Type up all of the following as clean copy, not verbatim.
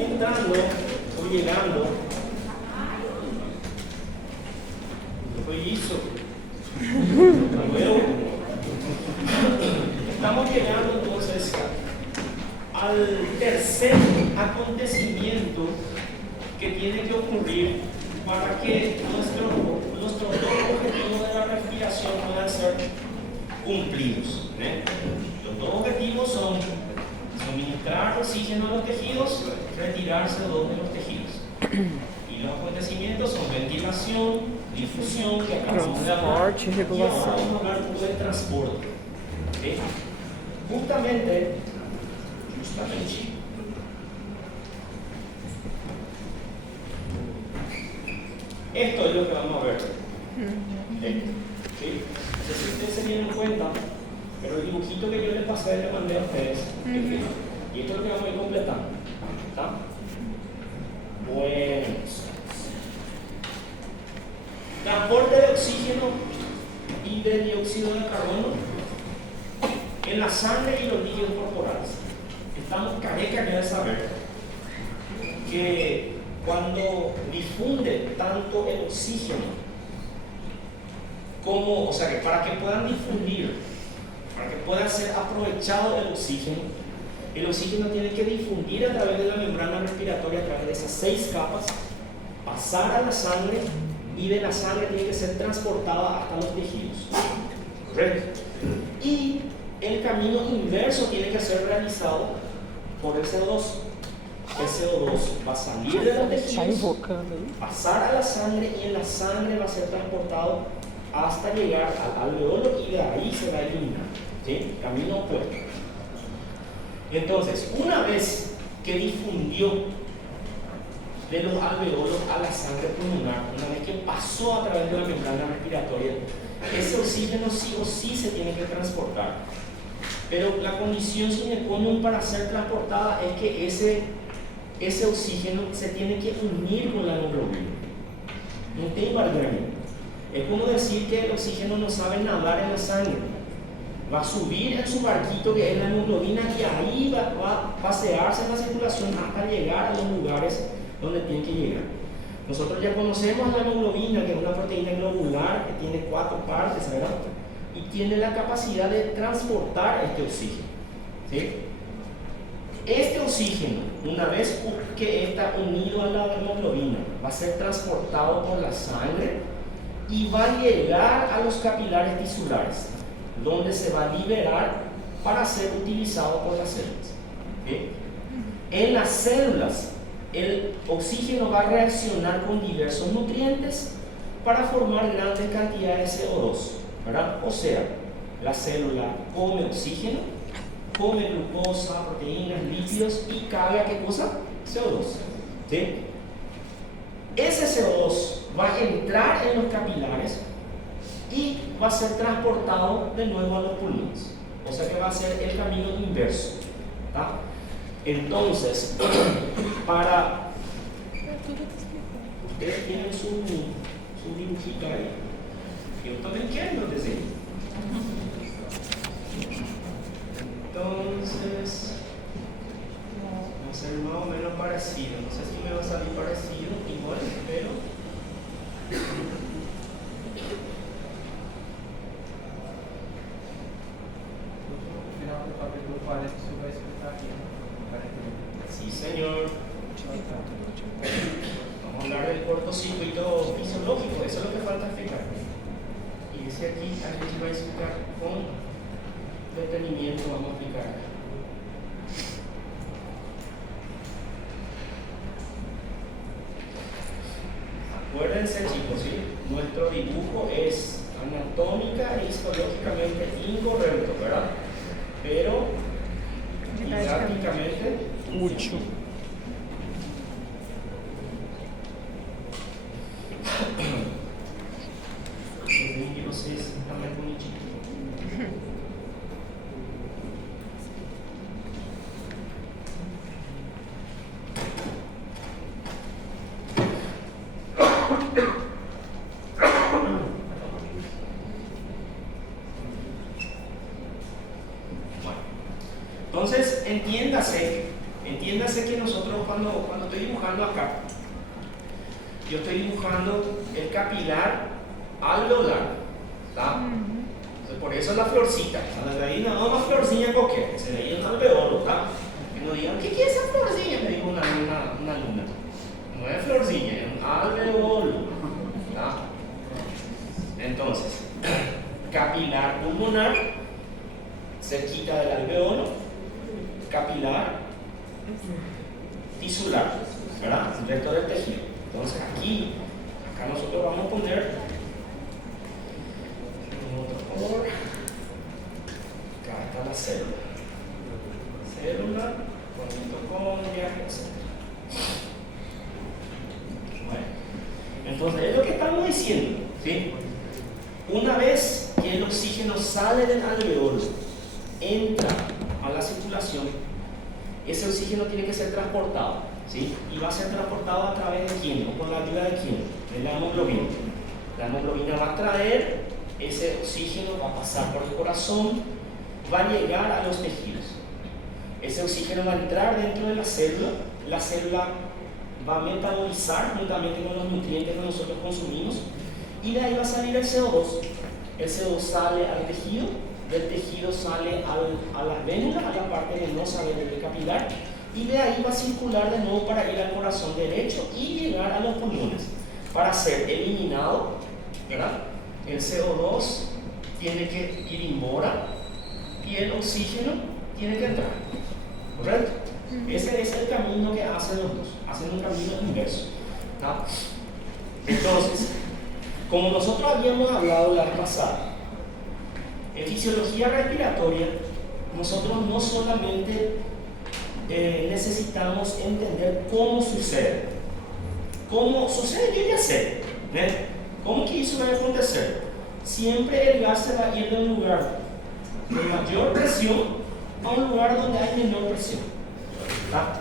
entrando o llegando. Foi isso. Estamos llegando entonces al tercer acontecimiento que tiene que ocurrir para que nuestros dos objetivos de la respiración puedan ser cumplidos. Los dos objetivos son suministrar oxígeno a los tejidos, retirar CO2 de los tejidos. Y los acontecimientos son ventilación, difusión, que acabamos de hablar, y ahora vamos a hablar un poco de transporte. ¿Okay? Justamente, esto es lo que vamos a ver. ¿Sí? No sé si ustedes se dieron cuenta, pero el dibujito que yo les pasé le mandé a ustedes. Y esto es lo que vamos a ir completando. ¿Está? Bueno. Transporte de oxígeno y de dióxido de carbono en la sangre y los líquidos corporales. Estamos carecas de saber que cuando difunde tanto el oxígeno como, o sea, que para que puedan difundir, para que pueda ser aprovechado el oxígeno tiene que difundir a través de la membrana respiratoria, a través de esas 6 capas, pasar a la sangre, y de la sangre tiene que ser transportada hasta los tejidos. ¿Correcto? Y el camino inverso tiene que ser realizado por el CO2. El CO2 va a salir de los tejidos, pasar a la sangre, y en la sangre va a ser transportado hasta llegar al alveolo, y de ahí se va a eliminar. ¿Sí? Camino opuesto. Entonces, una vez que difundió de los alveolos a la sangre pulmonar, una vez que pasó a través de la membrana respiratoria, ese oxígeno sí o sí se tiene que transportar. Pero la condición sine qua non para ser transportada es que ese oxígeno se tiene que unir con la hemoglobina. No tiene embargamiento. Es como decir que el oxígeno no sabe nadar en la sangre. Va a subir en su barquito que es la hemoglobina, y ahí va a pasearse en la circulación hasta llegar a los lugares donde tiene que llegar. Nosotros ya conocemos la hemoglobina, que es una proteína globular que tiene 4 partes, ¿verdad? Y tiene la capacidad de transportar este oxígeno. ¿Sí? Este oxígeno, una vez que está unido a la hemoglobina, va a ser transportado por la sangre y va a llegar a los capilares tisulares, donde se va a liberar para ser utilizado por las células. ¿Sí? En las células, el oxígeno va a reaccionar con diversos nutrientes para formar grandes cantidades de CO2, ¿verdad? O sea, la célula come oxígeno, come glucosa, proteínas, lípidos, y carga, ¿qué cosa? CO2. ¿Sí? Ese CO2 va a entrar en los capilares y va a ser transportado de nuevo a los pulmones. O sea que va a ser el camino inverso. ¿Tá? Entonces, para... Ustedes tienen su dibujito ahí. Yo también quiero diseño. Entonces, va a ser más o menos parecido. No sé si me va a salir parecido, igual, pero... Sí, señor. Vamos a hablar del cortocircuito fisiológico, eso es lo que falta explicar. Y dice aquí, alguien va a explicar con detenimiento, vamos a explicar. Acuérdense, chicos, ¿sí? Nuestro dibujo es anatómica e histológicamente incorrecto, ¿verdad? Pero didácticamente mucho. Entonces, entiéndase Entiéndase que nosotros cuando estoy dibujando acá, yo estoy dibujando el capilar alveolar, ¿tá? Entonces, por eso la florcita, de ahí no más florcilla coqueta, se veía un alveolo, ¿tá? Que no digan, ¿qué es esa florcilla? Me dijo una luna. No es florcilla, es un alveolo, ¿tá? Entonces, capilar pulmonar, cerquita del alveolo, capilar tisular, ¿verdad? El resto del tejido. Entonces acá nosotros vamos a poner otro color. Acá está la célula. Célula, con mitocondria, etc. Bueno, entonces es lo que estamos diciendo, ¿sí? Una vez que el oxígeno sale del alveolo, entra a la circulación, ese oxígeno tiene que ser transportado, ¿sí? Y va a ser transportado a través de quién, o con la ayuda de quién, de la hemoglobina. La hemoglobina va a traer ese oxígeno, va a pasar por el corazón, va a llegar a los tejidos. Ese oxígeno va a entrar dentro de la célula va a metabolizar juntamente con los nutrientes que nosotros consumimos, y de ahí va a salir el CO2. El CO2 sale al tejido, del tejido sale a las vénulas, a la parte venosa del capilar, y de ahí va a circular de nuevo para ir al corazón derecho y llegar a los pulmones para ser eliminado, ¿verdad? El CO2 tiene que ir embora y el oxígeno tiene que entrar, ¿correcto? Ese es el camino que hacen los dos, hacen un camino inverso, ¿no? Entonces, como nosotros habíamos hablado la vez pasada, en fisiología respiratoria, nosotros no solamente necesitamos entender cómo sucede. ¿Cómo sucede? Yo ya sé. ¿Cómo que eso va a acontecer? Siempre el gas se va a ir de un lugar de mayor presión a un lugar donde hay menor presión, ¿tá?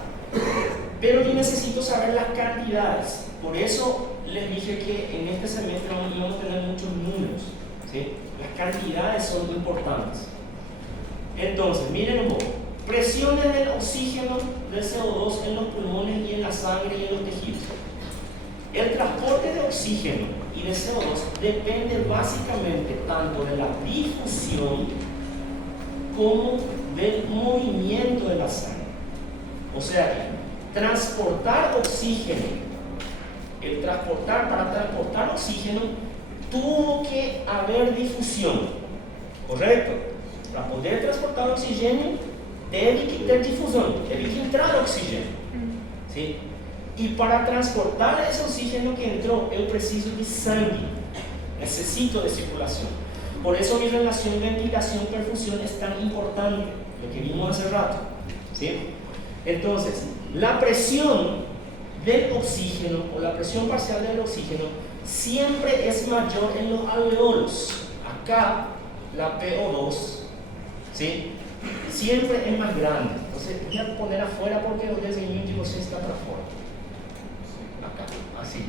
Pero yo necesito saber las cantidades. Por eso les dije que en este semestre vamos a tener muchos números, ¿sí? Las cantidades son importantes. Entonces, miren un poco. Presiones del oxígeno, del CO2 en los pulmones y en la sangre y en los tejidos. El transporte de oxígeno y de CO2 depende básicamente tanto de la difusión como del movimiento de la sangre. O sea que transportar oxígeno, para transportar oxígeno tuvo que haber difusión, ¿correcto? Para poder transportar oxígeno debe que ter difusão, debe que entrar oxígeno, ¿sí? Y para transportar ese oxígeno que entró, yo preciso de sangue, necesito de circulación. Por eso mi relación ventilación-perfusión es tan importante, lo que vimos hace rato, ¿sí? Entonces, la presión del oxígeno o la presión parcial del oxígeno siempre es mayor en los alveolos. Acá, la PO2, ¿sí? Siempre es más grande. Entonces voy a poner afuera porque el diseño de vocês está para afuera. Acá, así.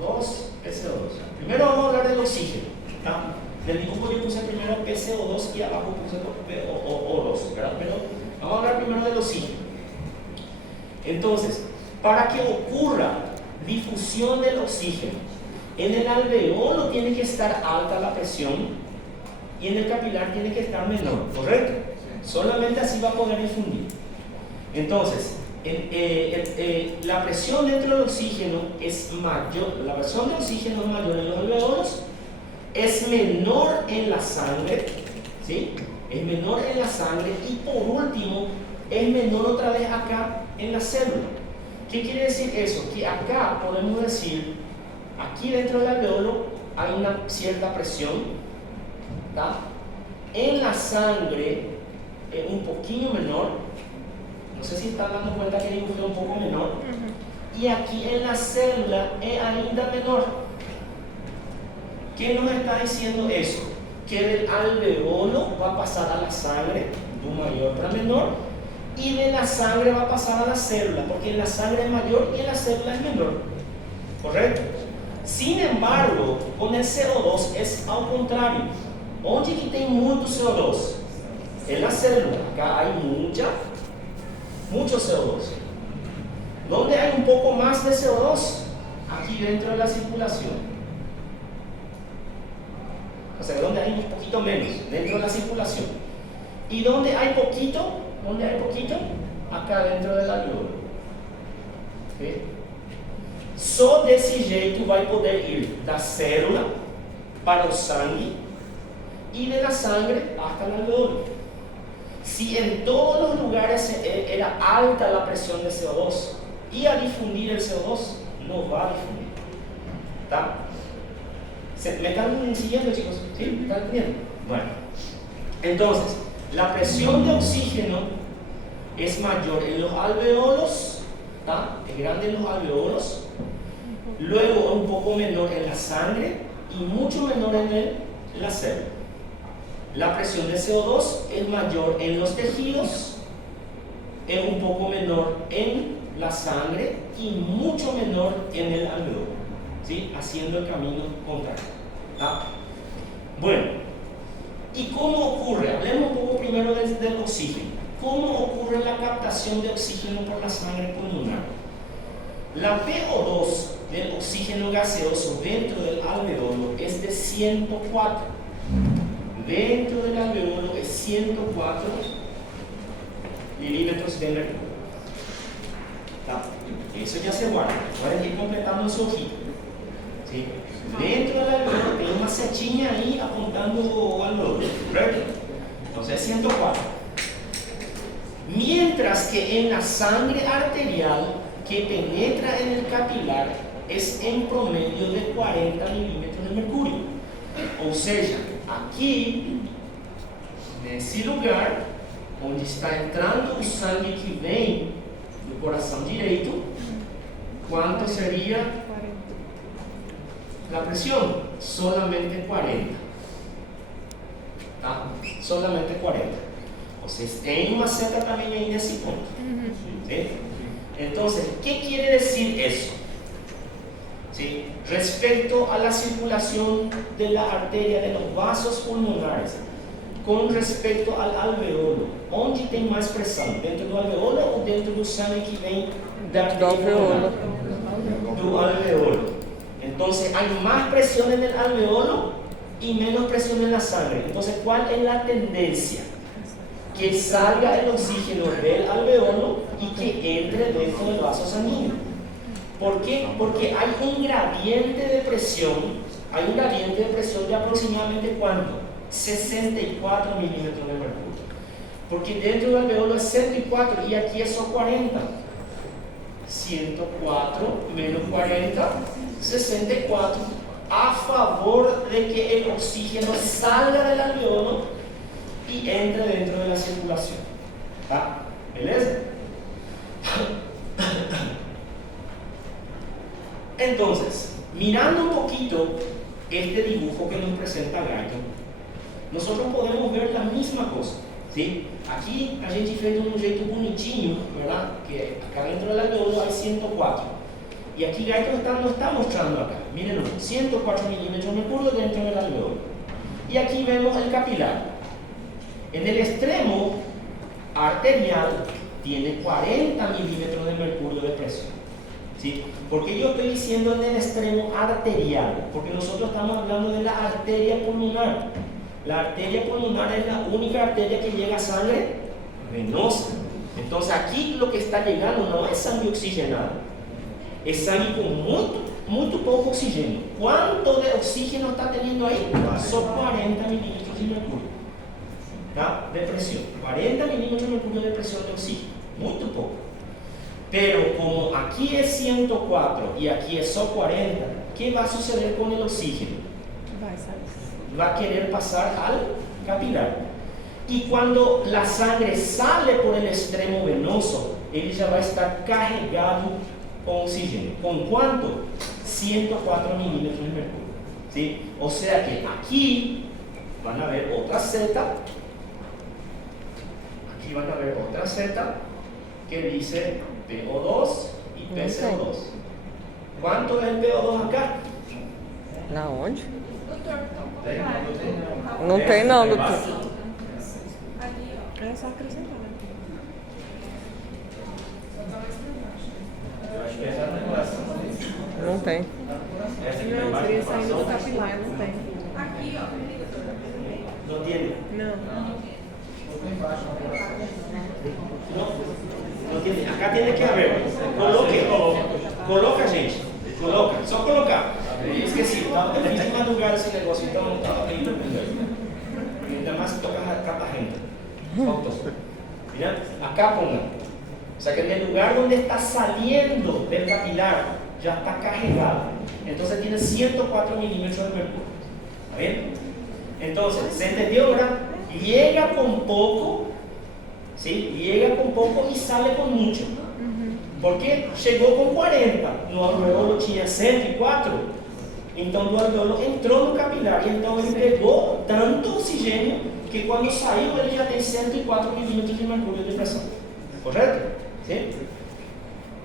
PO2, PCO2. Primero vamos a hablar del oxígeno, ¿tá? Del dibujo yo puse primero PCO2 y abajo puse PO2, ¿verdad? Pero vamos a hablar primero del oxígeno. Entonces, para que ocurra difusión del oxígeno, en el alveolo tiene que estar alta la presión y en el capilar tiene que estar menor, ¿correcto? Solamente así va a poder difundir. Entonces, la presión dentro del oxígeno es mayor, la presión del oxígeno es mayor en los alveolos, es menor en la sangre, ¿sí? Es menor en la sangre y por último, es menor otra vez acá en la célula. ¿Qué quiere decir eso? Que acá podemos decir, aquí dentro del alveolo hay una cierta presión, ¿tá? En la sangre es un poquito menor, no sé si están dando cuenta que dibujé un poco menor, y aquí en la célula es ainda menor. ¿Qué nos está diciendo eso? Que del alveolo va a pasar a la sangre, de un mayor para menor, y de la sangre va a pasar a la célula, porque en la sangre es mayor y en la célula es menor, ¿correcto? Sin embargo, con el CO2 es al contrario. Onde que tem muito CO2? En la célula, acá hay mucho CO2. ¿Dónde hay un poco más de CO2? Aquí dentro de la circulación. O sea, donde hay un poquito menos, dentro de la circulación. ¿Y dónde hay poquito? ¿Dónde hay poquito? Acá dentro del alveolo. ¿Okay? Só desse jeito vai poder ir da célula para o sangue y de la sangre hasta el alveolo. Si en todos los lugares era alta la presión de CO2 y a difundir el CO2, no va a difundir. ¿Está? ¿Me están siguiendo, chicos? ¿Sí? ¿Me están entendiendo? Bueno, entonces, la presión de oxígeno es mayor en los alveolos, ¿está? Es grande en los alveolos, luego un poco menor en la sangre y mucho menor en la célula. La presión de CO2 es mayor en los tejidos, es un poco menor en la sangre y mucho menor en el alveolo, ¿sí? Haciendo el camino contrario. ¿Tá? Bueno, ¿y cómo ocurre? Hablemos un poco primero del oxígeno. ¿Cómo ocurre la captación de oxígeno por la sangre pulmonar? La PO2 del oxígeno gaseoso dentro del alveolo es de 104. Dentro del alveolo es 104 milímetros de mercurio. ¿Tá? Eso ya se guarda. Pueden ir completando su hojita. ¿Sí? Dentro del alveolo tem una setinha ahí apuntando al nódulo. Entonces es 104. Mientras que en la sangre arterial que penetra en el capilar es en promedio de 40 milímetros de mercurio. O seja, aqui, nesse lugar, onde está entrando o sangue que vem do coração direito, quanto seria a pressão? Solamente 40. Tá? Solamente 40. Vocês têm uma seta também aí nesse ponto. ¿Sí? Entonces, ¿qué quiere decir eso? ¿Sí? Respecto a la circulación de la arteria, de los vasos pulmonares, con respecto al alveolo, ¿onde tem mais pressão? Dentro do alveolo ou dentro do sangue que vem da arteria pulmonar? Do alveolo. Entonces, hay más presión en el alveolo y menos presión en la sangre. Entonces, ¿cuál es la tendencia? Que salga el oxígeno del alveolo y que entre dentro del vaso sanguíneo. ¿Por qué? Porque hay un gradiente de presión, de aproximadamente ¿cuánto? 64 milímetros de mercurio. Porque dentro del alveolo es 104 y aquí es solo 40. 104 menos 40, 64, a favor de que el oxígeno salga del alveolo y entre dentro de la circulación. ¿Tá? ¿Beleza? Entonces, mirando un poquito este dibujo que nos presenta Guyton, nosotros podemos ver la misma cosa. ¿Sí? Aquí a gente fez de un jeito bonitinho, ¿verdad? Que acá dentro del alveolo hay 104. Y aquí Guyton no está mostrando acá. Miren, 104 milímetros de mercurio dentro del alveolo. Y aquí vemos el capilar. En el extremo arterial tiene 40 milímetros de mercurio de presión. ¿Sí? ¿Por qué yo estoy diciendo en el extremo arterial? Porque nosotros estamos hablando de la arteria pulmonar. La arteria pulmonar es la única arteria que llega a sangre venosa. Entonces aquí lo que está llegando no es sangre oxigenada, es sangre con muy poco oxígeno. ¿Cuánto de oxígeno está teniendo ahí? Son 40 milímetros de mercurio. ¿Tá? De presión. 40 milímetros de mercurio de presión de oxígeno. Muy poco. Pero como aquí es 104 y aquí es solo 40, ¿qué va a suceder con el oxígeno? Va a querer pasar al capilar. Y cuando la sangre sale por el extremo venoso, él ya va a estar cargado con oxígeno. ¿Con cuánto? 104 milímetros de mercurio. ¿Sí? O sea que aquí van a ver otra seta. Aquí van a ver otra seta que dice PO2 y PCO2. ¿Cuánto es el PO2 acá? Na onde? Não tem não, doutor. Ali, ó. É só acrescentar, né? Eu acho que essa é a regulação. Não tem. Essa aqui Não, mais seria saindo do informação. capilar, não tem. Não tiene. Não. No tiene. Acá tiene que haber. Coloca, gente. Coloca. Só colocar. Esqueci. Eu fiz de madrugada esse negócio, então não estava bem tranquilo. Ainda mais que toca a capa renta. Faltou. Mira, acá ponga. O sea que en el lugar donde está saliendo del capilar ya está cargado. Entonces tiene 104 milímetros de mercurio. ¿Está bien? Entonces, ¿se entendió, verdad? Llega con poco, ¿sí? Llega con poco y sale con mucho. Porque llegó con 40, no alveolo tinha 104. Então o alveolo entrou no capilar e então ele pegou tanto oxigênio que quando saiu ele já tem 104 milímetros de mercúrio de pressão. ¿Correcto? ¿Sí?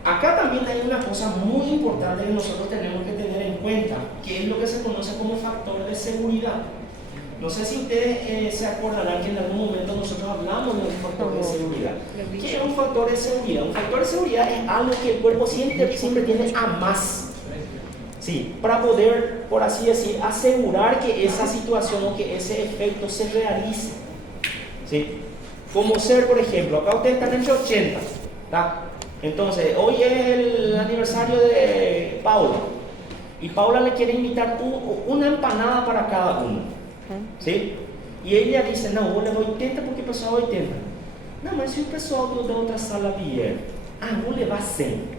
Acá también hay una cosa muy importante que nosotros tenemos que tener en cuenta, que es lo que se conoce como factor de seguridad. No sé si ustedes se acordarán que en algún momento nosotros hablamos de un factor de seguridad. ¿Qué es un factor de seguridad? Un factor de seguridad es algo que el cuerpo siempre tiene a más. Sí, para poder, por así decir, asegurar que esa situación o que ese efecto se realice. ¿Sí? Como ser, por ejemplo, acá ustedes están entre 80, ¿tá? Entonces, hoy es el aniversario de Paula. Y Paula le quiere invitar una empanada para cada uno. ¿Sí? Y ella dice, não, vou levar 80 porque o pessoal é 80. Não, mas se o pessoal da outra sala vier, vou levar 100.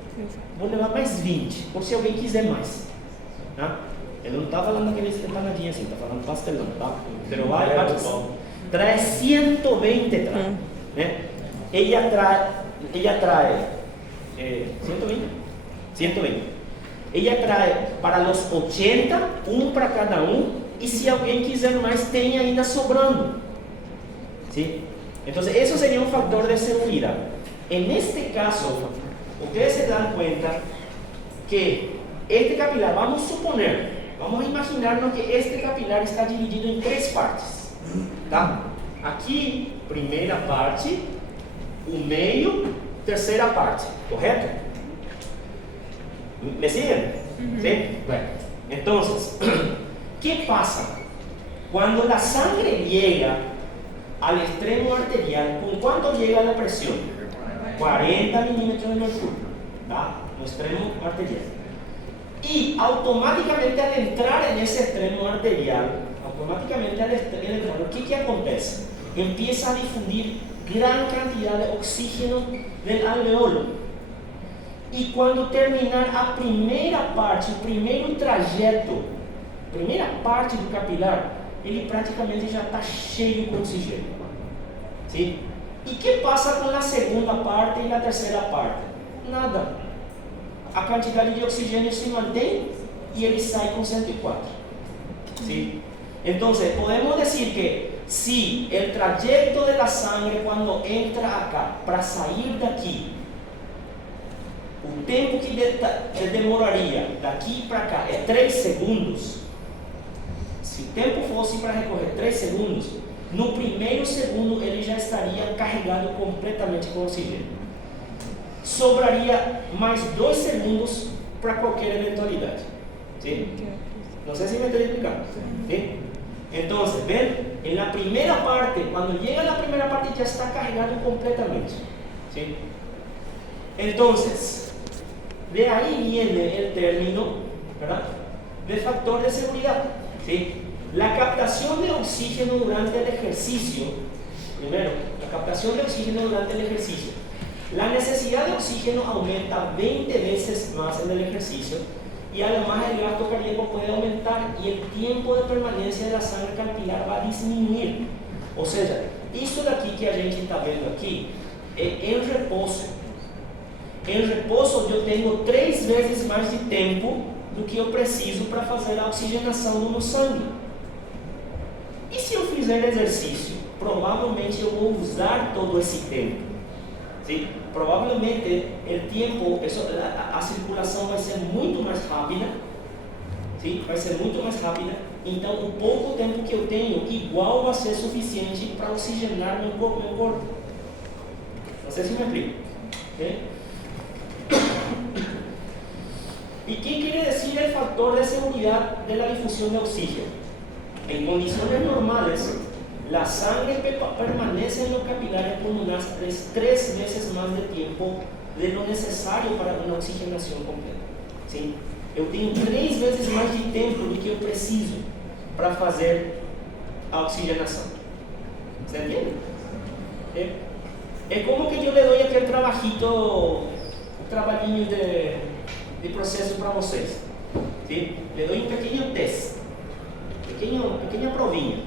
Vou levar mais 20, por se alguém quiser mais. Tá? Ele não está falando aqueles empanadinhas assim, está falando pastelão, tá? Pero vai trae 120, trae, né? Ella trae 120. Ella trae para los 80, um para cada um. Y si alguien quiser más, tem ainda sobrando. ¿Sí? Entonces, eso sería un factor de seguridad. En este caso, ustedes se dan cuenta que este capilar, vamos a imaginarnos que este capilar está dividido en 3 partes. ¿Tá? Aquí, primera parte, o meio, tercera parte. ¿Correcto? ¿Me siguen? ¿Sí? Bueno, entonces... ¿Qué pasa? Cuando la sangre llega al extremo arterial, ¿con cuánto llega la presión? 40 milímetros de mercurio, ¿tá? No extremo arterial. Y automáticamente al entrar en ese extremo arterial, ¿qué acontece? Empieza a difundir gran cantidad de oxígeno del alveolo. Y cuando terminar a primera parte, el primer trayecto, primeira parte do capilar, ele praticamente já está cheio com oxigênio. ¿Sí? E o que passa com a segunda parte e a terceira parte? Nada. A quantidade de oxigênio se mantém e ele sai com 104. ¿Sí? Então, podemos dizer que se o trajeto da sangre quando entra acá para sair daqui, o tempo que demoraria daqui para cá é 3 segundos. Se o tempo fosse para recorrer 3 segundos, no primeiro segundo ele já estaria carregado completamente com oxigênio. Sobraria mais 2 segundos para qualquer eventualidade. ¿Sí? Não sei se me estou explicando. ¿Sí? Então, ven, na primeira parte, quando chega na primeira parte já está carregado completamente. ¿Sí? Então, de aí viene o término, ¿verdad?, de factor de seguridad. ¿Sí? La captación de oxígeno durante el ejercicio, primero, la captación de oxígeno durante el ejercicio. La necesidad de oxígeno aumenta 20 veces más en el ejercicio y además el gasto cardíaco puede aumentar y el tiempo de permanencia de la sangre capilar va a disminuir. O sea, isso daqui que a gente está vendo aqui é em repouso. Em repouso eu tenho 3 vezes mais de tempo do que eu preciso para fazer a oxigenação no meu sangue. E se eu fizer exercício, provavelmente eu vou usar todo esse tempo. ¿Sí? Provavelmente o tempo, a circulação vai ser muito mais rápida. ¿Sí? Vai ser muito mais rápida Então, o pouco tempo que eu tenho, igual vai ser suficiente para oxigenar meu corpo. Não sei se me explico. ¿Okay? ¿Y qué quiere decir el factor de seguridad de la difusión de oxígeno? En condiciones normales, la sangre permanece en los capilares pulmonares 3 veces más de tiempo de lo necesario para una oxigenación completa. ¿Sí? Eu tenho 3 vezes mais de tempo do que eu preciso para fazer a oxigenação. ¿Se entiende? É como que eu le doy aquele trabalhinho de processo para vocês. ¿Sí? Le doy um pequeno test, pequena provinha,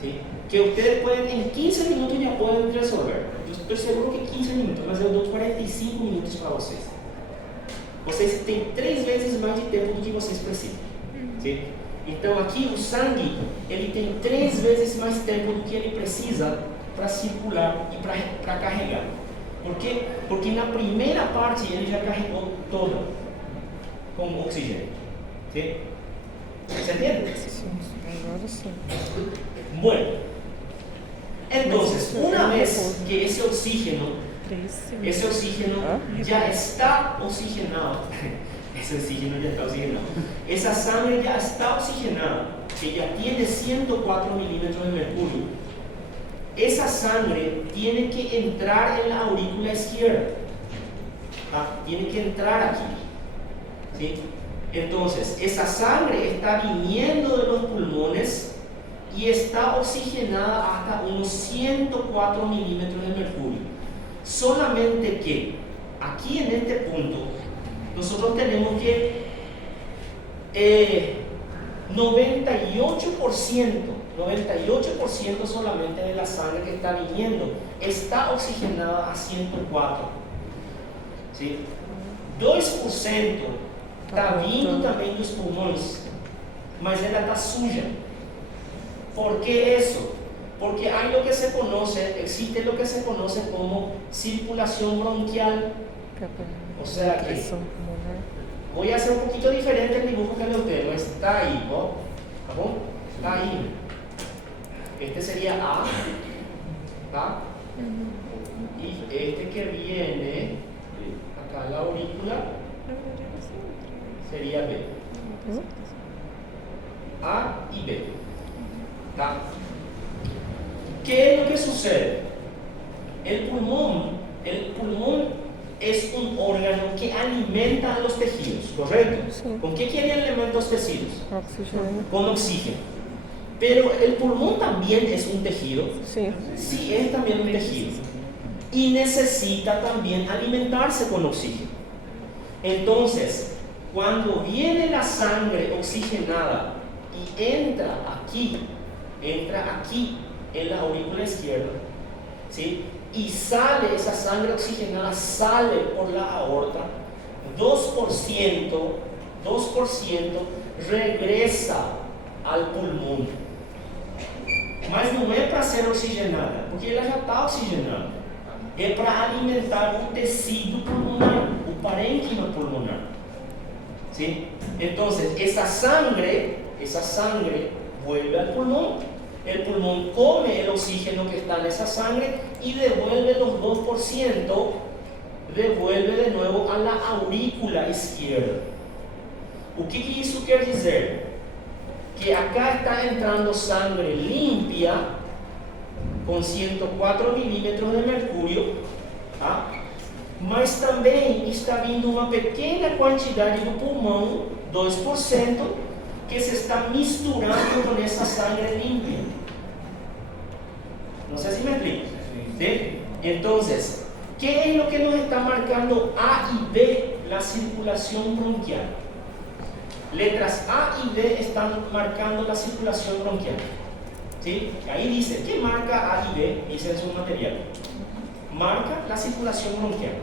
¿sí? Que ustedes pueden en 15 minutos ya pueden resolver. Yo estoy seguro que 15 minutos, mas eu dou 45 minutos para vocês. Vocês têm 3 vezes mais de tempo do que vocês precisam. ¿Sí? Então aqui o sangue, ele tem 3 vezes mais tempo do que ele precisa para circular e para carregar. Por quê? Porque na primeira parte ele já carregou toda com oxigênio. ¿Sí? ¿Se entiende? Agora sim. Bueno, entonces, una vez que ese oxígeno ya está oxigenado, esa sangre ya está oxigenada, que ya tiene 104 milímetros de mercurio, esa sangre tiene que entrar en la aurícula izquierda, tiene que entrar aquí, ¿sí? Entonces, esa sangre está viniendo de los pulmones y está oxigenada hasta unos 104 milímetros de mercurio. Solamente que aquí en este punto nosotros tenemos que 98% solamente de la sangre que está viniendo está oxigenada a 104. ¿Sí? 2% está vindo também dos pulmões, mas ela está suja. ¿Por qué eso? Porque hay lo que se conoce, existe lo que se conoce como circulación bronquial. O sea que voy a hacer un poquito diferente el dibujo que le usted, no está ahí, ¿no? ¿Cómo? Está ahí. Este sería A, ¿tá? Y este que viene acá en la aurícula sería B. A y B. ¿Tá? ¿Qué es lo que sucede? El pulmón es un órgano que alimenta a los tejidos, ¿correcto? Sí. ¿Con qué quiere alimentar los tejidos? Oxigênio. Con oxígeno. Pero el pulmón también es un tejido. Sim. Sí, es también un tejido. Y necesita también alimentarse con oxígeno. Entonces, cuando viene la sangre oxigenada y entra aquí en la aurícula izquierda, ¿sí? Y sale, esa sangre oxigenada sale por la aorta, 2% regresa al pulmón. Mas não é para ser oxigenada, porque ela já está oxigenada. É para alimentar o tecido pulmonar, o parênquima pulmonar. ¿Sí? Entonces, esa sangre vuelve al pulmón. El pulmón come el oxígeno que está en esa sangre y devuelve los 2%, devuelve de nuevo a la aurícula izquierda. O que isso quer dizer? Que acá está entrando sangre limpia con 104 milímetros de mercurio, ¿tá? Mas também está vindo uma pequena quantidade do pulmão, 2%, que se está misturando con esa sangre limpia. No sé si me explico. ¿Sí? Entonces, ¿qué es lo que nos está marcando A y B? La circulación bronquial. Letras A y B están marcando la circulación bronquial. ¿Sí? Ahí dice, ¿qué marca A y B? Dice en su material. Marca la circulación bronquial.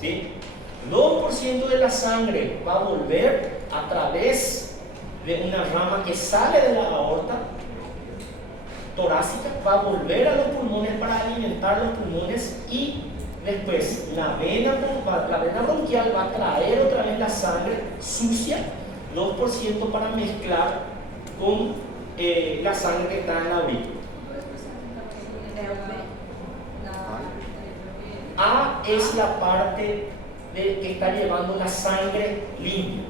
¿Sí? 2% de la sangre va a volver a través de una rama que sale de la aorta torácica, va a volver a los pulmones para alimentar los pulmones y después la vena bronquial va a traer otra vez la sangre sucia, 2% para mezclar con la sangre que está en la aurícula. A es la parte que está llevando la sangre limpia.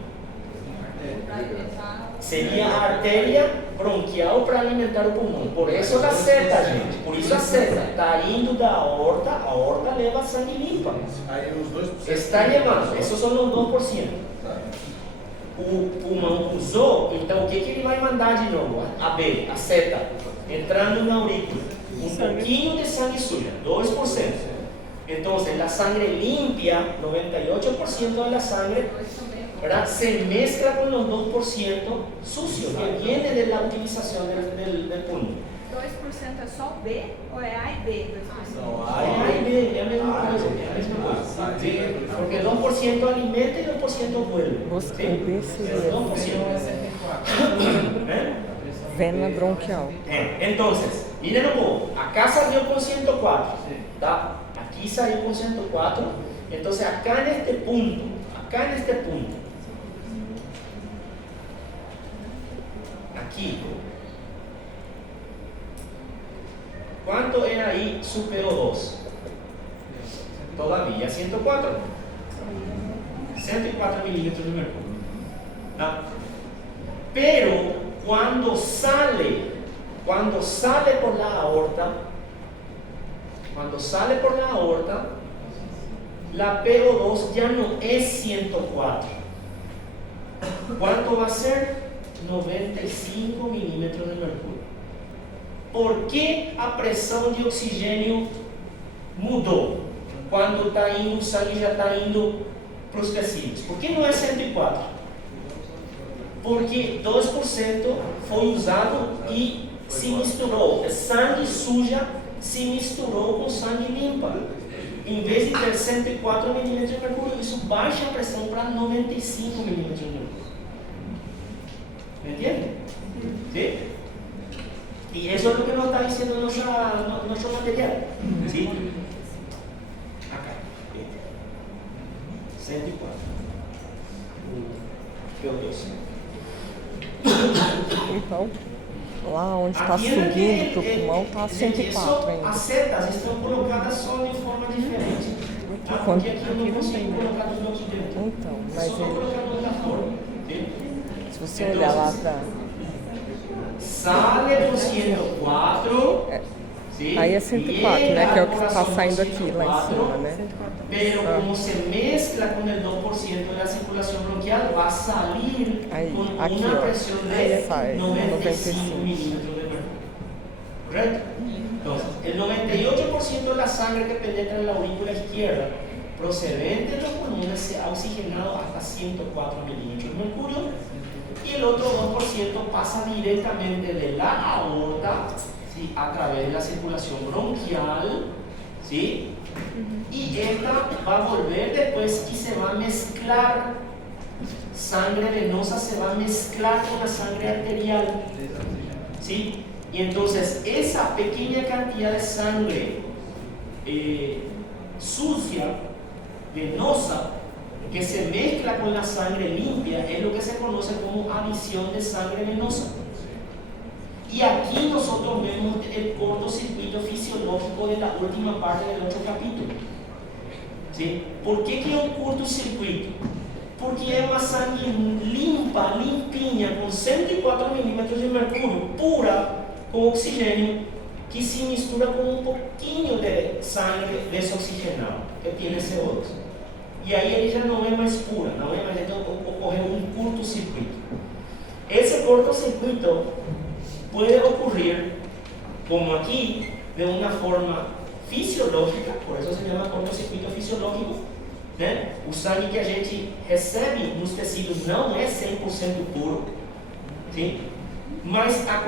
Sería arteria bronquial para alimentar el pulmón. Por eso la Z, gente. Por isso a Z está indo da aorta, a aorta leva sangue limpa. Está levando, esses são os 2%. O pulmão usou, então o que ele vai mandar de novo? A B, a Z, entrando na aurícula. Um pouquinho de sangue suja, 2%. Entonces, la sangre limpia, 98% de la sangre, ¿verdad?, se mezcla con los 2% sucios que viene de la utilización del pulmón. 2% é só B ou é A e B? 2%? No, A y B, es la misma cosa. Sí, porque 2% alimenta y 2% vuelve. Busca ¿Sí? B, Es 2%. Vena bronquial. Entonces, miren un poco, acá salió con 104, ¿tá? Aquí salió con 104, entonces acá en este punto, aquí, ¿cuánto era ahí su PO2? Todavía 104, 104 milímetros de mercurio, ¿no? Pero cuando sale por la aorta, la PO2 ya no es 104. ¿Cuánto va a ser? 95 milímetros de mercurio. ¿Por qué a presión de oxígeno mudó? Cuando está indo, o sangue já está indo para os tecidos. ¿Por qué no es 104? Porque 2% foi usado e se misturou. Sangue suja se misturou com sangue limpa. Em vez de ter 104 milímetros de mercúrio, isso baixa a pressão para 95 milímetros de mercúrio. ¿Me entienden? ¿Sí? Y eso es lo que nos está diciendo nuestro material. ¿Sí? Acá. 104. Então, lá onde está subindo para o pulmão está 104 ainda. As setas estão colocadas só de forma diferente. Porque aqui eu não consigo colocar tudo aqui dentro. Então, mas só estou colocando outra forma. se você olhar lá para... Sale por 104. Aí é 104, né? Que é o que está saindo aqui, lá em cima, né? Pero como se mezcla con el 2% de la circulación bronquial, va a salir ahí, con aquí, una presión de 95 milímetros de mercurio. ¿Correcto? Entonces, el 98% de la sangre que penetra en la aurícula izquierda procedente de los pulmones se ha oxigenado hasta 104 milímetros de mercurio y el otro 2% pasa directamente de la aorta, ¿sí?, a través de la circulación bronquial, ¿sí?, y esta va a volver después y se va a mezclar, sangre venosa se va a mezclar con la sangre arterial, ¿sí? Y entonces esa pequeña cantidad de sangre sucia, venosa, que se mezcla con la sangre limpia, es lo que se conoce como adición de sangre venosa. Y aquí nosotros vemos el cortocircuito fisiológico de la última parte del otro capítulo. ¿Sí? ¿Por qué que es un cortocircuito? Porque es una sangre limpa, limpinha, con 104 milímetros de mercurio, pura, con oxígeno, que se mistura con un poquinho de sangre desoxigenada, que tiene CO2. Y ahí ella no es más pura, no es más, entonces ocurre un cortocircuito. Ese cortocircuito puede ocurrir, como aquí, de una forma fisiológica, por eso se llama cortocircuito fisiológico, né? O sangue que a gente recebe nos tecidos não é 100% puro, ¿sí? Mas a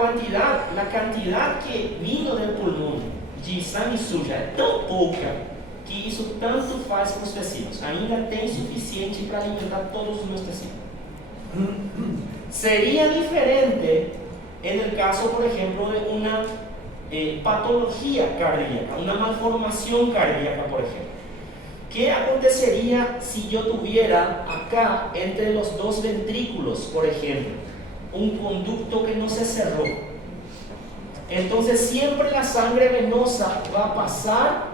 cantidade que vindo do pulmão de sangue suja é tão pouca que isso tanto faz para os tecidos. Ainda tem suficiente para alimentar todos os meus tecidos. Seria diferente en el caso, por ejemplo, de una patología cardíaca, una malformación cardíaca, por ejemplo. ¿Qué acontecería si yo tuviera acá, entre los dos ventrículos, por ejemplo, un conducto que no se cerró. Entonces siempre la sangre venosa va a pasar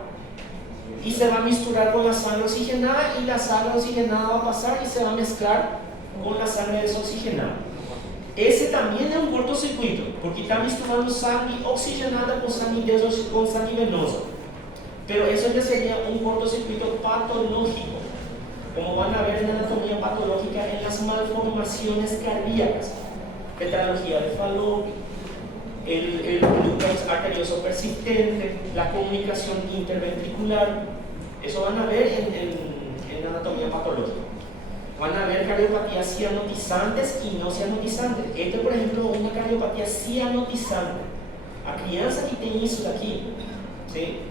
y se va a misturar con la sangre oxigenada, y la sangre oxigenada va a pasar y se va a mezclar con la sangre desoxigenada. Ese también es un cortocircuito, porque está misturando sangre oxigenada con sangre venosa. Pero eso ya sería un cortocircuito patológico, como van a ver en la anatomía patológica en las malformaciones cardíacas, tetralogía de Fallot, el glucose arterioso persistente, la comunicación interventricular. Eso van a ver en la anatomía patológica. Van a ver cardiopatías cianotizantes y no cianotizantes. Este, por ejemplo, es una cardiopatía cianotizante. A criança que tem isso daqui, sim?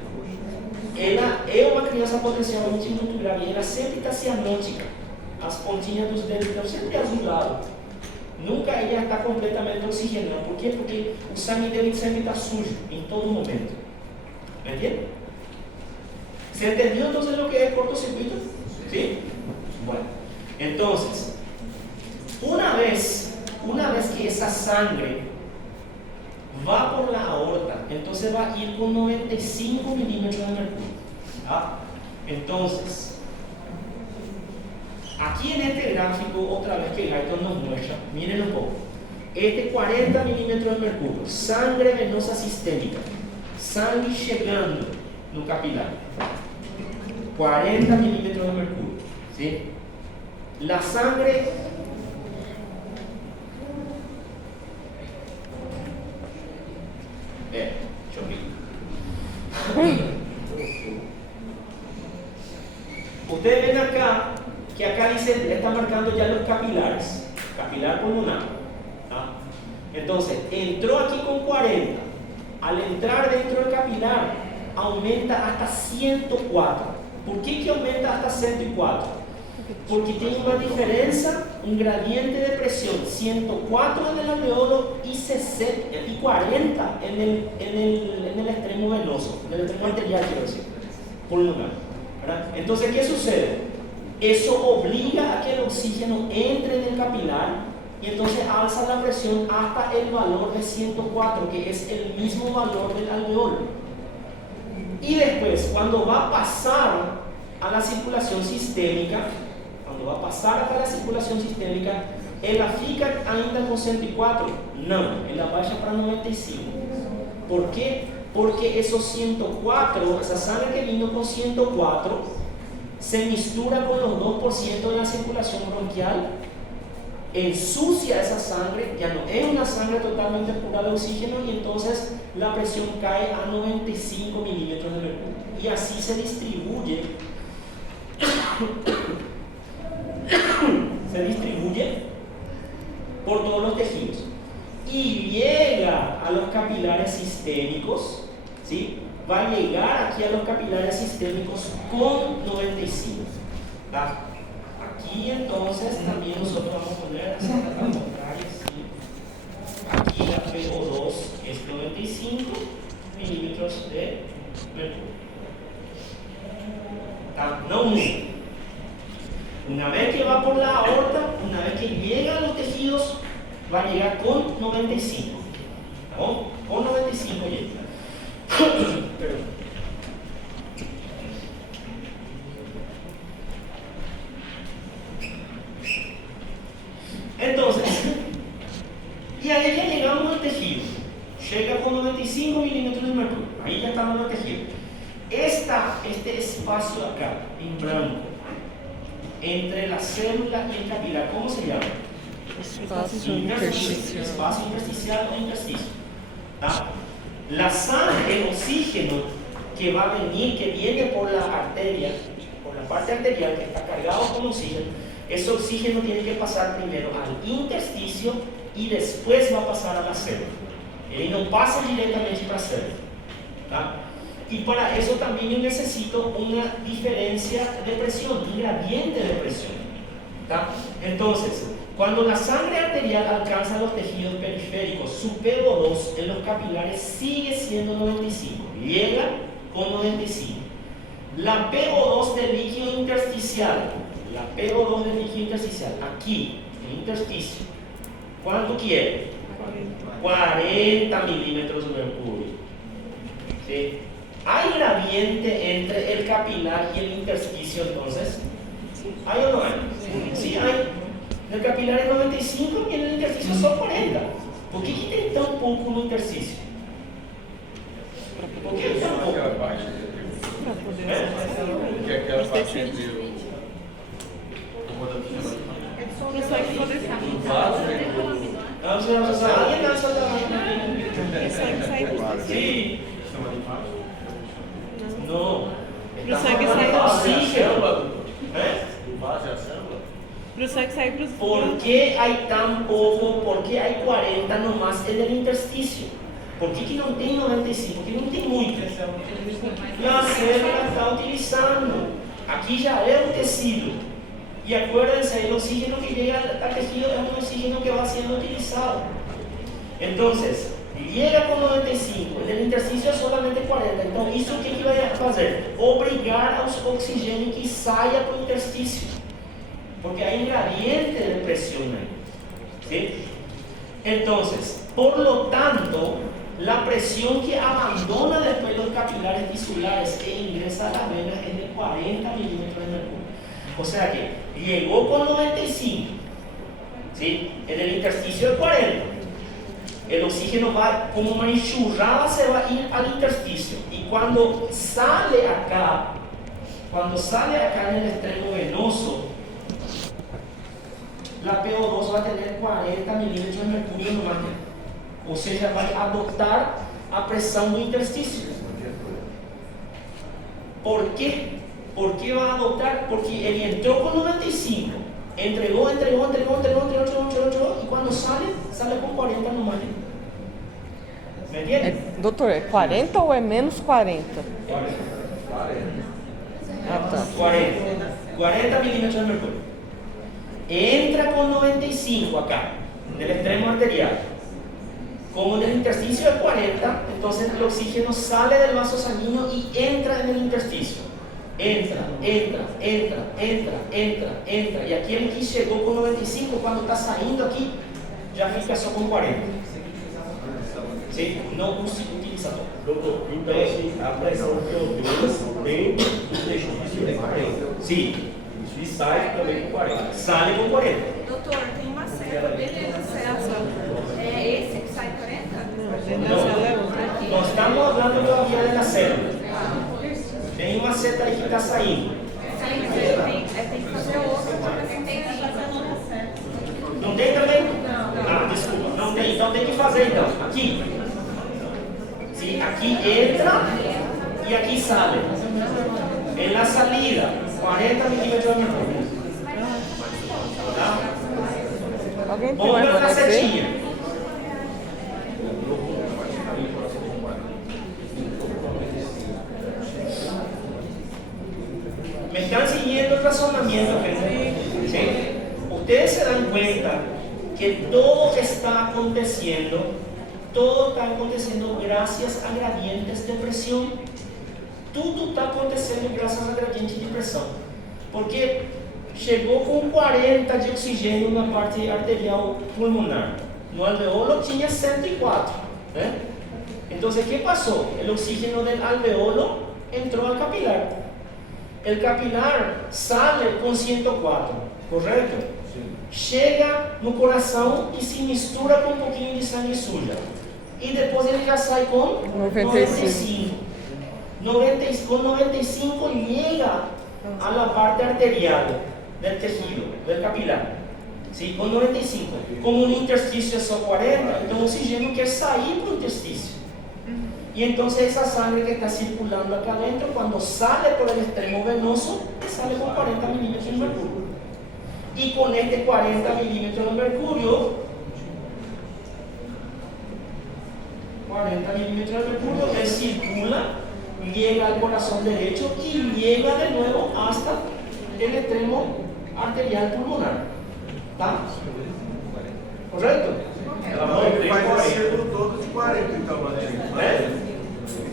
Ela é uma criança potencialmente muito grave. Ela sempre está cianótica. As pontinhas dos dedos estão sempre azuladas. Nunca ela está completamente oxigenada. ¿Por quê? Porque o sangue dele sempre está sujo em todo momento. ¿Me entiende? ¿Se entendió entonces lo que es cortocircuito? ¿Sí? Bueno, entonces, una vez que esa sangre va por la aorta, entonces va a ir con 95 milímetros de mercurio. ¿Ah? Entonces, aquí en este gráfico, otra vez que Guyton nos muestra, miren un poco, este 40 milímetros de mercurio, sangre venosa sistémica, sangre llegando no capilar, 40 milímetros de mercurio, ¿sí? La sangre ustedes ven acá que acá dice, está marcando ya los capilares, capilar pulmonar. ¿Ah? Entonces, entró aquí con 40, al entrar dentro del capilar aumenta hasta 104. ¿Por qué que aumenta hasta 104? Porque tiene una diferencia, un gradiente de presión, 104 en el alveolo y 40 en el extremo venoso, en el extremo arterial, quiero decir, pulmonar. ¿Verdad? Entonces, ¿qué sucede? Eso obliga a que el oxígeno entre en el capilar y entonces alza la presión hasta el valor de 104, que es el mismo valor del alveolo. Y después, cuando va a pasar a la circulación sistémica, ela fica ainda com 104? Não, ela baixa para 95. ¿Por quê? Porque esos 104, esa sangre que vino con 104, se mistura con los 2% de la circulación bronquial, ensucia esa sangre, ya no es una sangre totalmente pura de oxígeno, y entonces la presión cae a 95 milímetros de mercurio. Y así se distribuye por todos los tejidos y llega a los capilares sistémicos, ¿sí? Va a llegar aquí a los capilares sistémicos con 95. ¿Tá? Aquí entonces también nosotros vamos a poner la contraria, ¿sí? Aquí la PO2 es 95 milímetros de mercurio. ¿Tá? No mucho. Una vez que va por la aorta, una vez que llega a los tejidos, va a llegar con 95. ¿No? Con 95 llega. Perdón. Entonces, y ahí ya llegamos al tejido. Llega con 95 milímetros de mercurio. Ahí ya estamos en el tejido. Este espacio acá, en blanco, entre la célula y el capilar, ¿cómo se llama? Espacio intersticial. Espacio intersticial o intersticio. ¿Tá? La sangre, el oxígeno que va a venir, que viene por la arteria, por la parte arterial que está cargado con oxígeno, ese oxígeno tiene que pasar primero al intersticio y después va a pasar a la célula. Él no pasa directamente para la célula. ¿Tá? Y para eso también yo necesito una diferencia de presión, un gradiente de presión. ¿Tá? Entonces, cuando la sangre arterial alcanza los tejidos periféricos, su PO2 en los capilares sigue siendo 95, llega con 95. La PO2 del líquido intersticial, aquí, en el intersticio, ¿Cuánto quiere? 40 milímetros de mercurio. ¿Sí? ¿Hay gradiente entre el capilar y el intersticio entonces? ¿Hay o no hay? Sí hay. El capilar es 95 y en el intersticio son 40. ¿Por qué quitan tan poco no intersticio? ¿Por qué tan poco? Porque aquela parte entre o. Sí. No. Pro sangue sair. Oxígeno. Pro sangue sair pros. ¿Por qué hay tan poco? ¿Por qué hay 40 nomás en el intersticio? ¿Por qué que não tem 95? Porque não tem muito. La célula está utilizando. Aquí ya es un tecido. Y acuérdense, el oxígeno que llega al tejido es un oxígeno que va siendo utilizado. Entonces, llega con 95, en el intersticio es solamente 40. Entonces, ¿eso qué va a hacer? Obrigar al oxígeno que salga por el intersticio. Porque hay un gradiente de presión ahí. ¿Sí? Entonces, por lo tanto, la presión que abandona después los capilares tisulares e ingresa a las venas es de 40 milímetros de mercurio. O sea que llegó con 95, ¿sí? En el intersticio de 40. El oxígeno va como una enxurrada, se va a ir al intersticio. Y cuando sale acá en el extremo venoso, la PO2 va a tener 40 milímetros de mercurio nomás. O sea, va a adoptar a presión del intersticio. ¿Por qué? ¿Por qué va a adoptar? Porque él entró con 95, entregó, y cuando sale con 40 nomás. ¿Me entiendes? Doutor, é 40 ou é menos 40? 40. Ah, tá. 40 milímetros de mercurio. Entra con 95 acá, en el extremo arterial. Como en el intersticio de 40, entonces el oxígeno sale del vaso sanguíneo y entra en el intersticio. Entra. Y aquí el que llegó con 95, cuando está saliendo aquí, ya fica só com 40. ¿Sí? No utiliza todo. Doutor, então assim, a pressão que eu dou dentro do testício é 40. Sí, E sai também com 40. sale con 40. Doutor, tem uma célula, beleza, célula. É esse que sai 40? No, no estamos hablando todavía de la célula. Tem uma seta aí que está saindo. Tem que fazer outro quando tem que fazer outra célula. Não tem também? Ah, desculpa, não tem. Então tem que fazer então. Aqui. Sim, aqui entra e aqui sai. En la salida, 40 milímetros de mercurio. Tá? Alguém tem Vamos mais ver a para ver? setinha. ¿Me están siguiendo el razonamiento? ¿Sí? Ustedes se dan cuenta que todo está aconteciendo gracias a gradientes de presión. Todo está aconteciendo gracias a gradientes de presión. Porque llegó con 40 de oxígeno na parte arterial pulmonar. No alveolo tinha 104. Entonces, ¿qué pasó? El oxígeno del alveolo entró al capilar. El capilar sale con 104, ¿correcto? Sí. Llega no corazón y se mistura con un poquito de sangre suya. Y después él ya sale con 95. Con 95 llega a la parte arterial del tejido, del capilar. ¿Sí? Con 95. Como un intersticio es solo 40, entonces el oxígeno quiere salir por el intersticio. Y entonces esa sangre que está circulando acá adentro, cuando sale por el extremo venoso, sale con 40 milímetros de mercurio. Y con este 40 milímetros de mercurio, 40 milímetros de mercurio, él circula, llega al corazón derecho y llega de nuevo hasta el extremo arterial pulmonar. ¿Está? ¿Correcto? Ele faz esse círculo todo de 40, então, ¿Eh?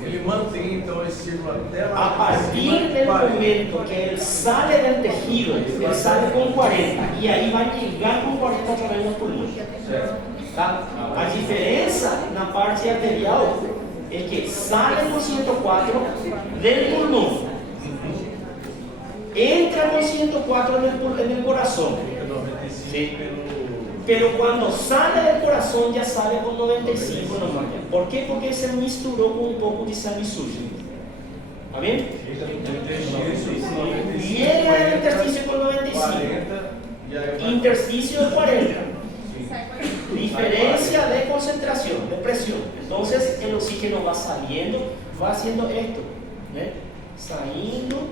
Ele mantém então esse círculo até lá. A partir del momento que él sale del tejido, él sale con 40 y ahí va a llegar con 40 a través del pulmón. Tá? A diferença na parte arterial é que sale con 104 del pulmón, entra con 104 en el corazón. Sí. Pero cuando sale del corazón ya sale con 95 nomás. ¿Por qué? Porque se misturó con un poco de sangue sujo. ¿Está bien? Llega al intersticio con 95. Intersticio de 40. Diferencia de concentración, de presión. Entonces el oxígeno va saliendo, va haciendo esto. ¿Ve? Saindo,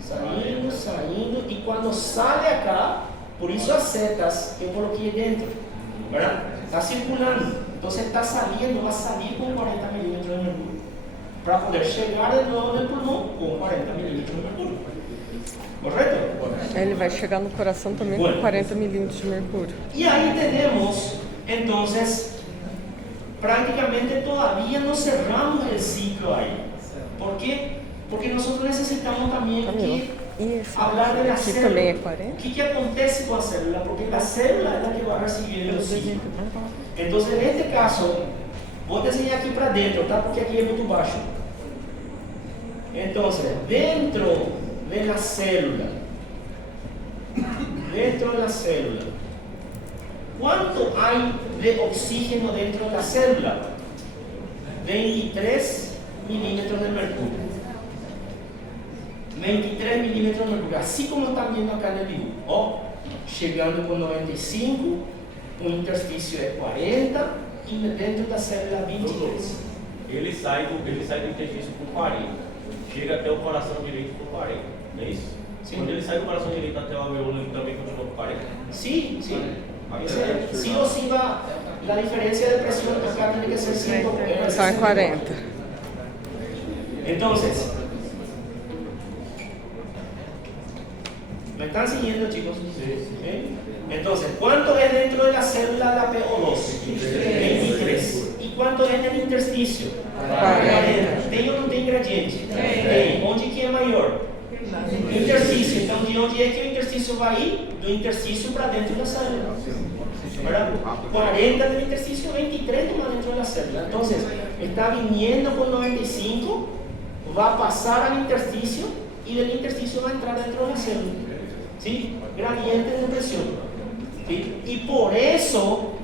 saindo, saindo. Y cuando sale acá, por eso as setas que eu coloquei dentro, ¿verdad? Está circulando, entonces está saliendo, va a salir con 40 milímetros de mercurio, para poder llegar de nuevo en el pulmón con 40 milímetros de mercurio. ¿Correcto? Ele vai chegar no coração também com 40 milímetros de mercúrio. Y ahí tenemos, entonces, prácticamente todavía no cerramos el ciclo ahí. ¿Por qué? Porque nosotros necesitamos también que hablar de la Aqui célula. também é 40. ¿Qué acontece con la célula? Porque la célula es la que va a recibir el oxígeno. Entonces, en este caso, voy a desenhar aquí para dentro, ¿tá? Porque aquí es muy bajo. Entonces, dentro de la célula, ¿cuánto hay de oxígeno dentro de la célula? 23 milímetros de mercurio. 23 milímetros de mercurio, así como están viendo acá en el dibujo, llegando con 95, un intersticio de 40 y dentro de la célula 23. Ele sai do intestino com 40, chega até o coração direito com 40, não é isso? Sim. Quando ele sai do coração direito até o alveolo, ele também continua com 40? Sí, sí. Sí o sí va, la diferencia de presión acá tiene que ser 5. Só em 40. Entonces, ¿me están siguiendo, chicos? Sí. Entonces, ¿cuánto es dentro de la célula la PO2? 23. ¿Y cuánto es en el intersticio? 40. ¿Tem ou não tem gradiente? Tem. Onde que é maior? Intersticio. Então, de onde é que o intersticio vai ir? Do intersticio para dentro da célula. ¿Verdad? 40 del intersticio, 23 nomás dentro de la célula. Entonces, está viniendo con 95, va a pasar al intersticio y del intersticio va a entrar dentro de la célula. ¿Sí? Gradiente de presión. ¿Sí? Y por eso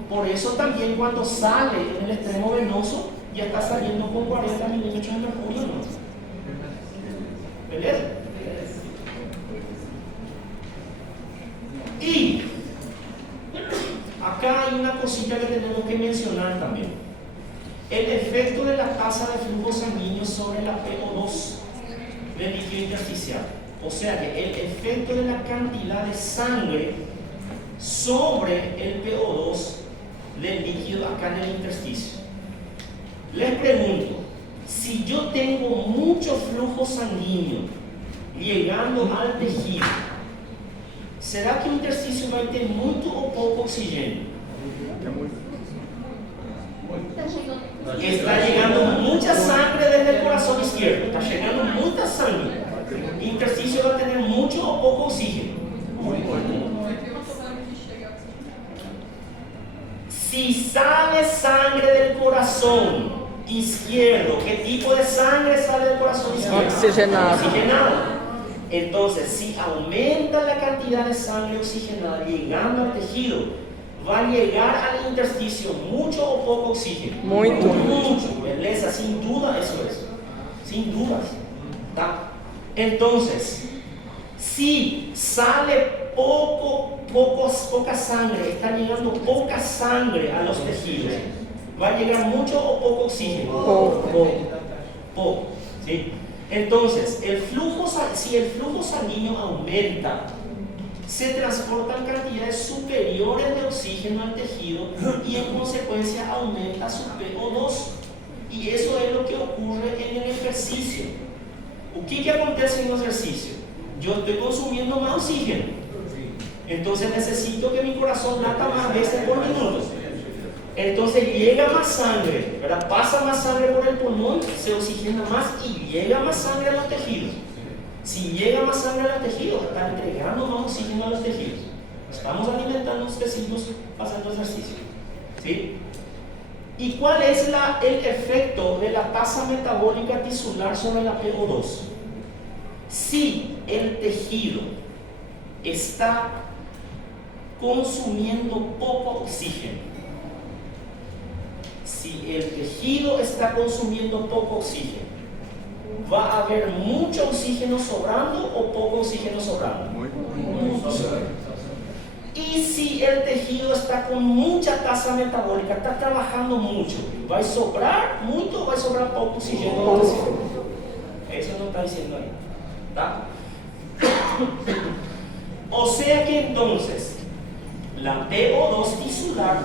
también cuando sale en el extremo venoso, ya está saliendo con 40 milímetros de mercurio. ¿Beleza? Y acá hay una cosita que tenemos que mencionar también. El efecto de la tasa de flujo sanguíneo sobre la PO2 del líquido intersticial. O sea que el efecto de la cantidad de sangre sobre el PO2 del líquido acá en el intersticio. Les pregunto, si yo tengo mucho flujo sanguíneo llegando al tejido, ¿será que o intersticio vai ter muito ou pouco oxigênio? Está llegando mucha sangre desde el corazón izquierdo, está llegando mucha sangre. El intersticio va a tener mucho o poco oxígeno. Si sale sangre del corazón izquierdo, ¿qué tipo de sangre sale del corazón izquierdo? Oxigenado. Oxigenado. Entonces, si aumenta la cantidad de sangre oxigenada llegando al tejido, va a llegar al intersticio mucho o poco oxígeno. Mucho, beleza, sin duda eso es. Sin dudas. ¿Tá? Entonces, si sale poca sangre, está llegando poca sangre a los tejidos, va a llegar mucho o poco oxígeno. Poco. ¿Sí? Entonces, si el flujo sanguíneo aumenta, se transportan cantidades superiores de oxígeno al tejido y en consecuencia aumenta su PO2. Y eso es lo que ocurre en el ejercicio. ¿Qué acontece en el ejercicio? Yo estoy consumiendo más oxígeno. Entonces necesito que mi corazón lata más veces por minuto. Entonces llega más sangre, ¿verdad? Pasa más sangre por el pulmón, se oxigena más y llega más sangre a los tejidos. Si llega más sangre a los tejidos, está entregando más oxígeno a los tejidos. Estamos alimentando los tejidos pasando ejercicio. ¿Sí? ¿Y cuál es el efecto de la tasa metabólica tisular sobre la PO2? Si el tejido está consumiendo poco oxígeno, si el tejido está consumiendo poco oxígeno, ¿va a haber mucho oxígeno sobrando o poco oxígeno sobrando? Mucho. Y si el tejido está con mucha tasa metabólica, está trabajando mucho, ¿va a sobrar mucho o va a sobrar poco oxígeno? Eso no está diciendo ahí. ¿Está? O sea que entonces, la PO2 tisular,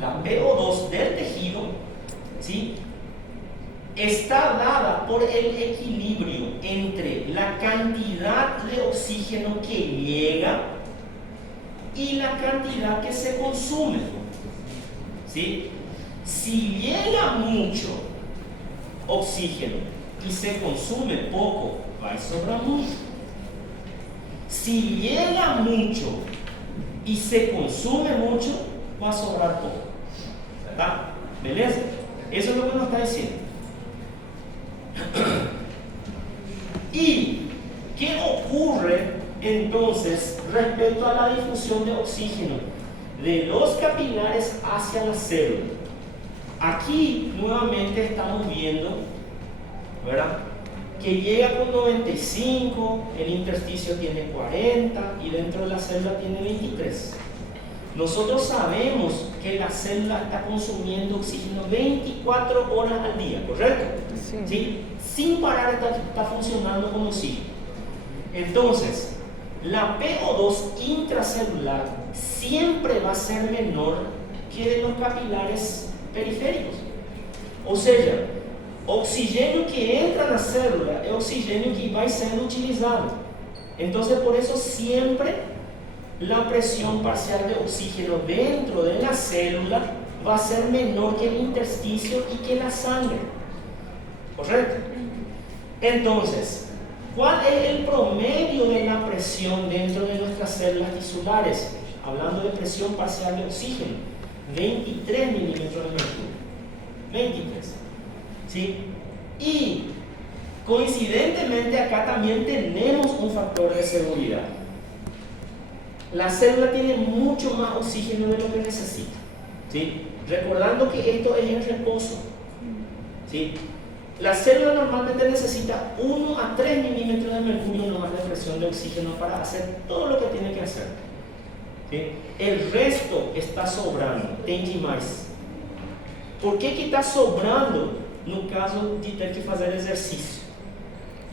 la PO2 del tejido, ¿sí?, está dada por el equilibrio entre la cantidad de oxígeno que llega y la cantidad que se consume. ¿Sí? Si llega mucho oxígeno y se consume poco, va a sobrar mucho. Si llega mucho y se consume mucho, va a sobrar poco. ¿Está? ¿Beleza? Eso es lo que nos está diciendo. ¿Y qué ocurre entonces respecto a la difusión de oxígeno de los capilares hacia la célula? Aquí nuevamente estamos viendo, ¿verdad?, que llega con 95, el intersticio tiene 40 y dentro de la célula tiene 23. Nosotros sabemos que la célula está consumiendo oxígeno 24 horas al día, ¿correcto? Sí. ¿Sí? Sin parar está funcionando con oxígeno. Entonces, la PO2 intracelular siempre va a ser menor que de los capilares periféricos. O sea, oxígeno que entra en la célula es oxígeno que va a ser utilizado. Entonces, por eso siempre la presión parcial de oxígeno dentro de la célula va a ser menor que el intersticio y que la sangre. ¿Correcto? Entonces, ¿cuál es el promedio de la presión dentro de nuestras células tisulares? Hablando de presión parcial de oxígeno, 23 milímetros de mercurio. 23. ¿Sí? Y coincidentemente acá también tenemos un factor de seguridad. La célula tiene mucho más oxígeno de lo que necesita. ¿Sí? Recordando que esto es en reposo. ¿Sí? La célula normalmente necesita 1 a 3 milímetros de mercurio nomás de presión de oxígeno para hacer todo lo que tiene que hacer. ¿Sí? El resto está sobrando, tem mais. Por que está sobrando no caso de ter que fazer exercício?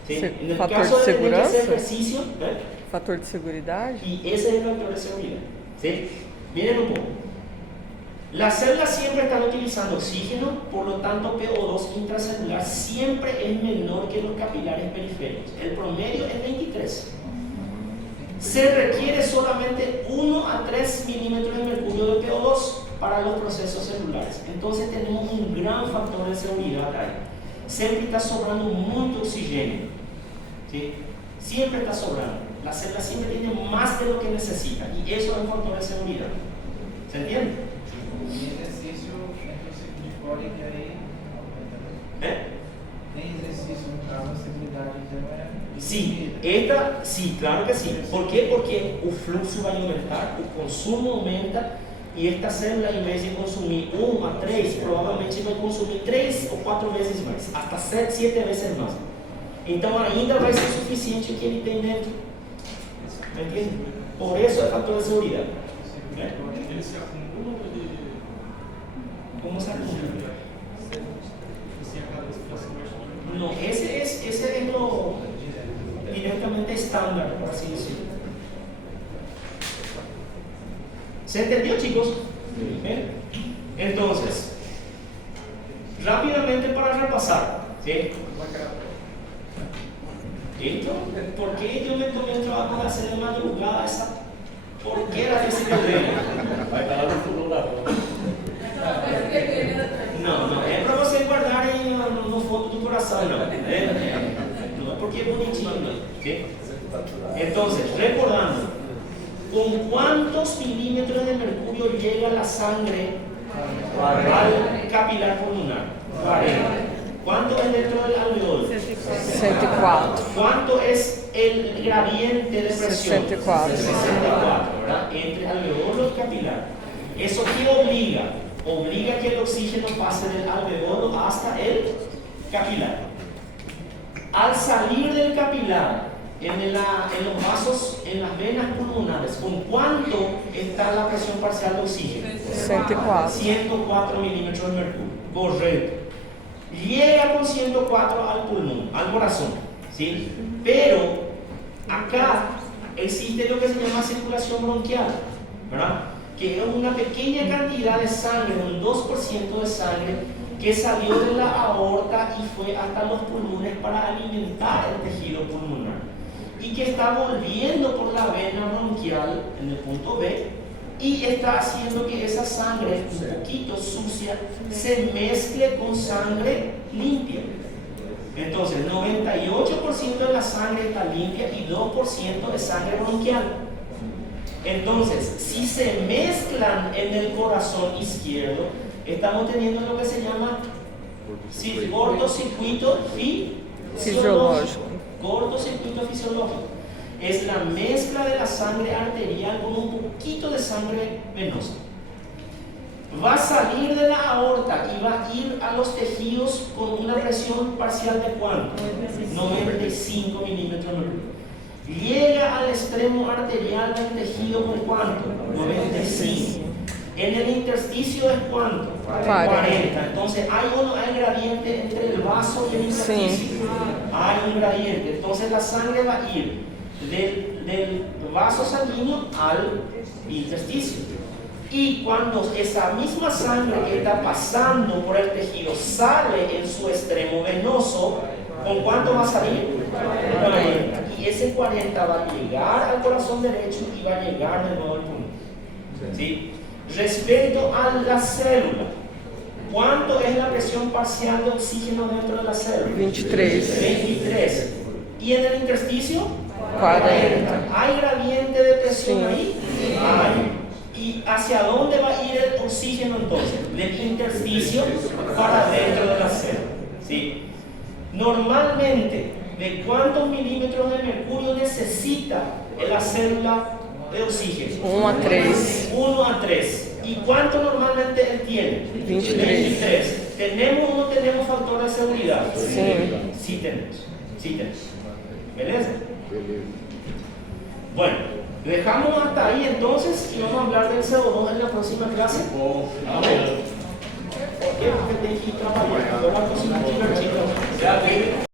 ¿Sí? En el caso de tener que hacer ejercicio, Fator de seguridad. y ese es el factor de seguridad. ¿Sí? Miren un poco. Las células siempre están utilizando oxígeno, por lo tanto PO2 intracelular siempre es menor que los capilares periféricos. El promedio es 23. Se requiere solamente 1 a 3 milímetros de mercurio de PO2 para los procesos celulares. Entonces tenemos un gran factor de seguridad ahí. Siempre está sobrando mucho oxígeno. ¿Sí? Siempre está sobrando. La célula siempre tiene más de lo que necesita y eso es un factor de seguridad. ¿Se entiende? E exercício entre o ciclo de Cole e aí. Tem exercício no caso, a seguridade Sí, claro que sí. ¿Por qué? Porque el flujo va a aumentar, el consumo aumenta y esta célula, en vez de consumir 1 a 3, probablemente va a consumir 3 o 4 veces más, hasta 7 veces más. Entonces ainda vai ser suficiente o que ele tem dentro. ¿Me entiende? Por eso es factor de seguridad. Ele se acumula ou ele... ¿Cómo se acumula? Assim, a cada situação mais... No, ese es lo directamente estándar, por así decirlo. ¿Se entendió, chicos? ¿Bien? Entonces, rápidamente para repasar, ¿sí? ¿Listo? ¿Por qué yo me tomé el trabajo de hacer de madrugada esa porquera de ese terreno? Vai estar lá no fundo da rua. porque es bonitinho, ¿sí? Entonces, recordando, ¿con cuántos milímetros de mercurio llega la sangre al capilar pulmonar? 40. ¿Cuánto es dentro del alveolo? 104. ¿Cuánto es el gradiente de presión? 64. 64, ¿verdad? Entre alveolo y capilar. ¿Eso qué obliga? Obliga que el oxígeno pase del alveolo hasta el capilar. Al salir del capilar, en los vasos, en las venas pulmonares, ¿con cuánto está la presión parcial de oxígeno? 104. 104 milímetros de mercurio. Correcto. Llega con 104 al pulmón, al corazón, ¿sí? Pero acá existe lo que se llama circulación bronquial, ¿verdad? Que es una pequeña cantidad de sangre, un 2% de sangre que salió de la aorta y fue hasta los pulmones para alimentar el tejido pulmonar y que está volviendo por la vena bronquial en el punto B y está haciendo que esa sangre un poquito sucia se mezcle con sangre limpia. Entonces 98% de la sangre está limpia y 2% de sangre bronquial. Entonces, si se mezclan en el corazón izquierdo, estamos teniendo lo que se llama cortocircuito fisiológico. Cortocircuito fisiológico. Es la mezcla de la sangre arterial con un poquito de sangre venosa. Va a salir de la aorta y va a ir a los tejidos con una presión parcial de ¿cuánto? 95 milímetros de mercurio. Llega al extremo arterial del tejido con ¿cuánto? 95. En el intersticio es ¿cuánto? 40. Entonces hay gradiente entre el vaso y el intersticio. Sí. Hay un gradiente. Entonces la sangre va a ir del vaso sanguíneo al intersticio. Y cuando esa misma sangre que está pasando por el tejido sale en su extremo venoso, ¿con cuánto va a salir? 40. Y ese 40 va a llegar al corazón derecho y va a llegar de nuevo al pulmón. ¿Sí? Respecto a la célula, ¿cuánto es la presión parcial de oxígeno dentro de la célula? 23. 23. ¿Y en el intersticio? 40. ¿Hay gradiente de presión Sí. ahí? Hay. ¿Y hacia dónde va a ir el oxígeno entonces? Del intersticio para dentro de la célula. ¿Sí? Normalmente, ¿de cuántos milímetros de mercurio necesita la célula de oxígeno? 1 a 3. 1 a 3. ¿Y cuánto normalmente él tiene? 23. ¿Tenemos o no tenemos factor de seguridad? Sí. Sí tenemos. Sí tenemos. ¿Beleza? Bueno, dejamos hasta ahí entonces y vamos a hablar del CO2 en la próxima clase. ¿Por qué? Porque tengo que ir trabajando.